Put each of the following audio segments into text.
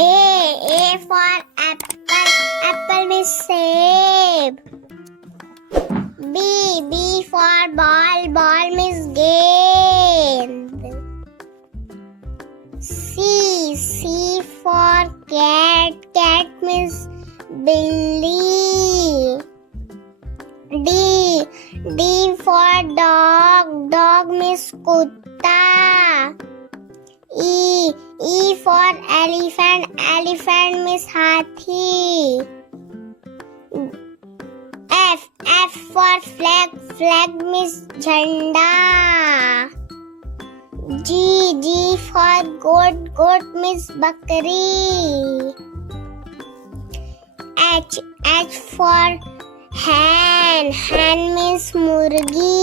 A for apple. Apple means save. B for ball. Ball means gend. C for cat. Cat means billy. D for dog. Dog means kutta. E for elephant. Elephant means hathi. F for flag. Flag means jhanda. G for goat. Goat means bakri. H for hen. Hen means murgi.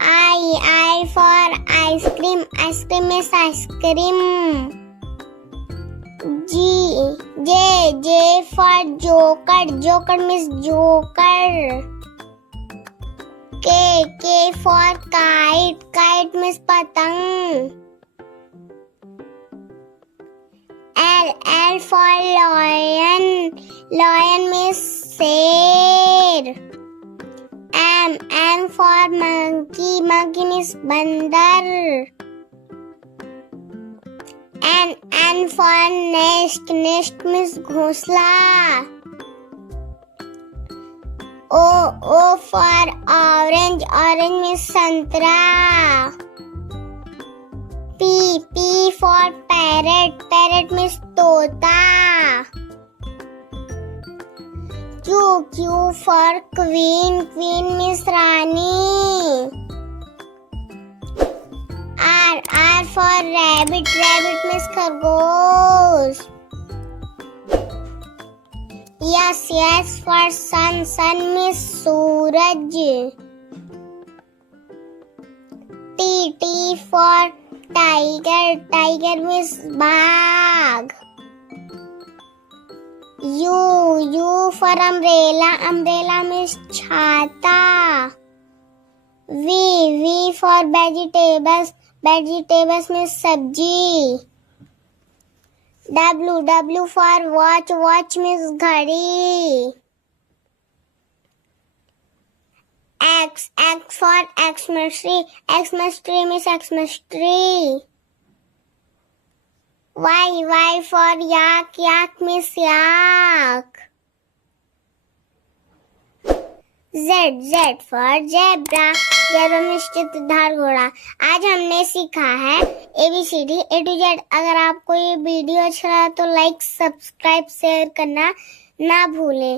I for ice cream. Ice cream means ice cream. J for joker. Joker means joker. K for kite. Kite means patang. L for lion. Lion means sher. M for monkey. Monkey means bandar. N for nest. Nest means ghosla. O for orange. Orange means santra. P for parrot. Parrot means tota. Q for queen. Queen means rani. R for rabbit. Rabbit means khargosh. S for sun. Sun means suraj. T for tiger. Tiger means bagh. U for umbrella. Umbrella means chhata. V for vegetables. Vegetables means sabji. W for watch. Watch means ghadi. X for Xmas tree. Xmas tree means Xmas tree. Y for yak. Yak means yak. Z for zebra. zebra means चित्रधार घोड़ा. आज हमने सीखा है ABCD A to Z. अगर आपको ये video अच्छा लगा तो लाइक, सब्सक्राइब, शेयर करना ना भूलें.